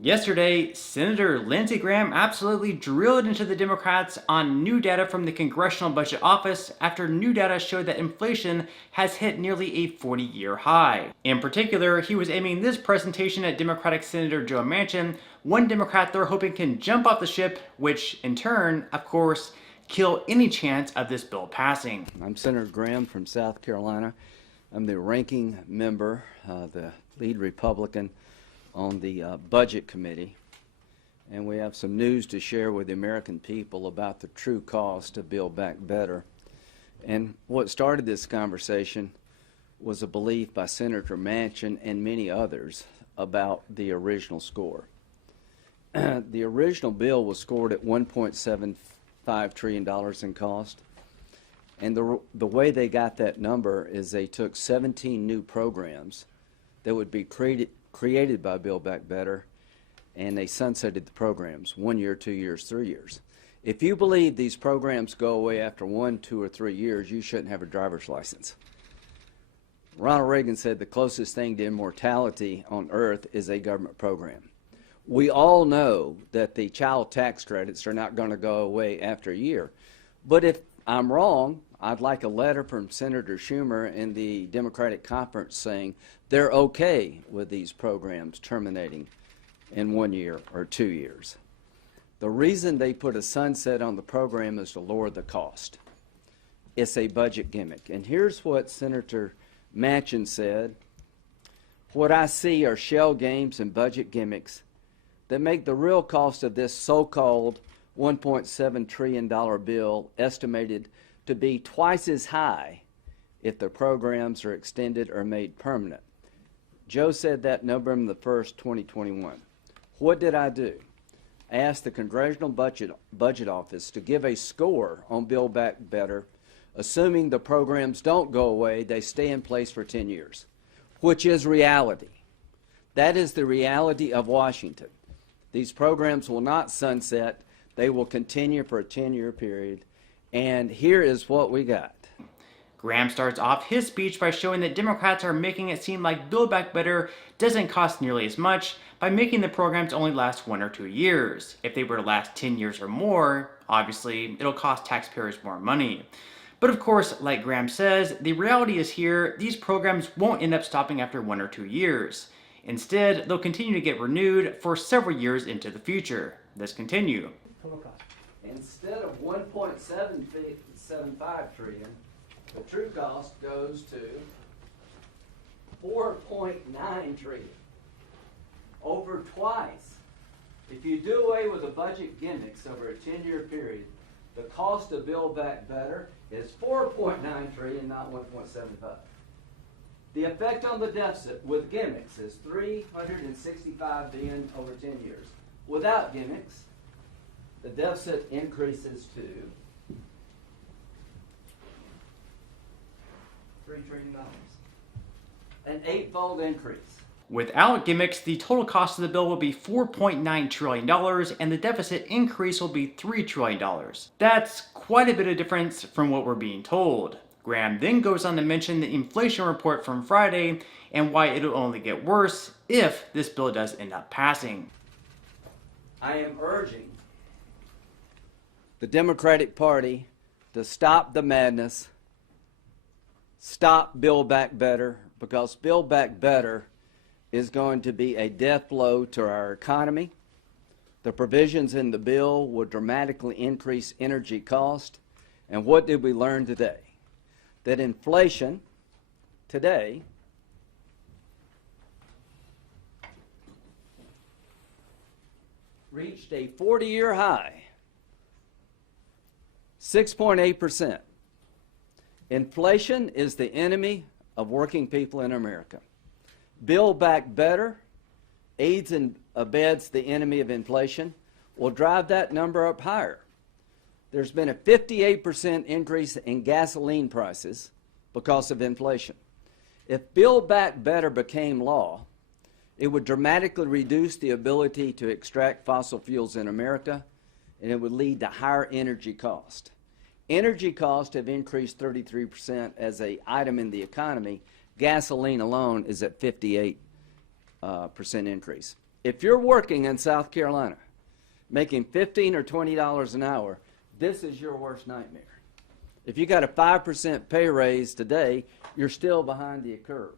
Yesterday, Senator Lindsey Graham absolutely drilled into the Democrats on new data from the Congressional Budget Office after new data showed that inflation has hit nearly a 40-year high. In particular, he was aiming this presentation at Democratic Senator Joe Manchin, one Democrat they're hoping can jump off the ship, which in turn, of course, kill any chance of this bill passing. I'm Senator Graham from South Carolina. I'm the ranking member, the lead Republican on the Budget Committee, and we have some news to share with the American people about the true cost of Build Back Better. And what started this conversation was a belief by Senator Manchin and many others about the original score. The original bill was scored at $1.75 trillion in cost, and the way they got that number is they took 17 new programs that would be created by Build Back Better, and they sunsetted the programs 1 year, 2 years, 3 years. If you believe these programs go away after 1, 2, or 3 years, you shouldn't have a driver's license. Ronald Reagan said the closest thing to immortality on earth is a government program. We all know that the child tax credits are not going to go away after a year. But if I'm wrong, I'd like a letter from Senator Schumer in the Democratic conference saying they're okay with these programs terminating in 1 year or 2 years. The reason they put a sunset on the program is to lower the cost. It's a budget gimmick. And here's what Senator Manchin said: "What I see are shell games and budget gimmicks that make the real cost of this so-called $1.7 trillion bill estimated to be twice as high if the programs are extended or made permanent." Joe said that November 1st, 2021. What did I do? I asked the Congressional Budget Office to give a score on Build Back Better, assuming the programs don't go away, they stay in place for 10 years, which is reality. That is the reality of Washington. These programs will not sunset. They will continue for a 10-year period. And here is what we got. Graham starts off his speech by showing that Democrats are making it seem like Build Back Better doesn't cost nearly as much by making the programs only last 1 or 2 years. If they were to last 10 years or more, obviously it'll cost taxpayers more money. But of course, like Graham says, the reality is here, these programs won't end up stopping after 1 or 2 years. Instead, they'll continue to get renewed for several years into the future. Let's continue. Instead of 1.775 trillion, the true cost goes to 4.9 trillion, over twice. If you do away with the budget gimmicks over a 10-year period, the cost of Build Back Better is 4.9 trillion, not 1.75. The effect on the deficit with gimmicks is 365 billion over 10 years. Without gimmicks, the deficit increases to $3 trillion, an 8-fold increase. Without gimmicks, the total cost of the bill will be $4.9 trillion and the deficit increase will be $3 trillion. That's quite a bit of difference from what we're being told. Graham then goes on to mention the inflation report from Friday and why it'll only get worse if this bill does end up passing. I am urging the Democratic Party to stop the madness, stop Build Back Better, because Build Back Better is going to be a death blow to our economy. The provisions in the bill will dramatically increase energy cost. And what did we learn today? That inflation today reached a 40-year high, 6.8%. Inflation is the enemy of working people in America. Build Back Better aids and abets the enemy of inflation, will drive that number up higher. There's been a 58% increase in gasoline prices because of inflation. If Build Back Better became law, it would dramatically reduce the ability to extract fossil fuels in America, and it would lead to higher energy cost. Energy costs have increased 33% as an item in the economy. Gasoline alone is at 58% increase. If you're working in South Carolina, making $15 or $20 an hour, this is your worst nightmare. If you got a 5% pay raise today, you're still behind the curve.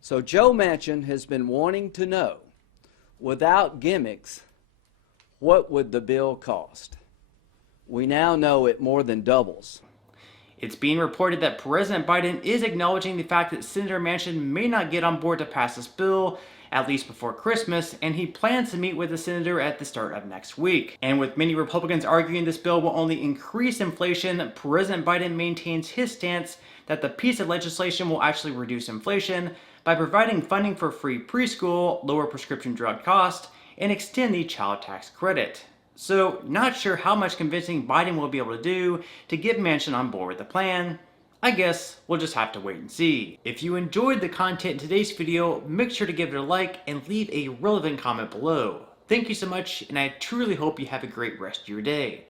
So Joe Manchin has been wanting to know, without gimmicks, what would the bill cost? We now know it more than doubles. It's being reported that President Biden is acknowledging the fact that Senator Manchin may not get on board to pass this bill, at least before Christmas, and he plans to meet with the senator at the start of next week. And with many Republicans arguing this bill will only increase inflation, President Biden maintains his stance that the piece of legislation will actually reduce inflation by providing funding for free preschool, lower prescription drug costs, and extend the child tax credit. So, not sure how much convincing Biden will be able to do to get Manchin on board with the plan. I guess we'll just have to wait and see. If you enjoyed the content in today's video, make sure to give it a like and leave a relevant comment below. Thank you so much, and I truly hope you have a great rest of your day.